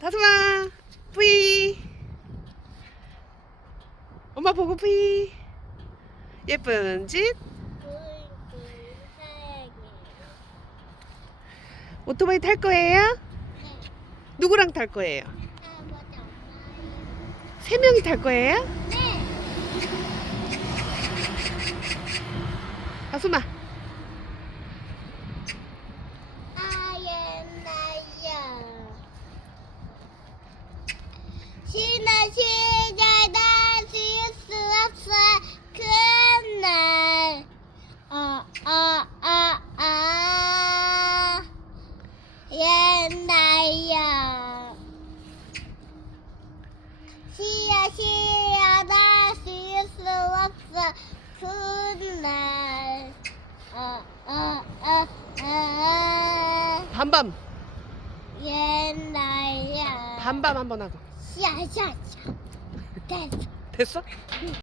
다솜아 뿌이 엄마 보고 뿌이 예쁜 집 오토바이 탈 거예요? 누구랑 탈 거예요? 세 명이 탈 거예요? 다솜아 신나 시절다 쓸수 없어 그날 아아아아 옛날이야. 시야 시야 다쓸수 없어. 그날. 아아아아 밤밤. 옛날이야. 밤밤 한번 하고. 샤샤샤 됐어. 됐어?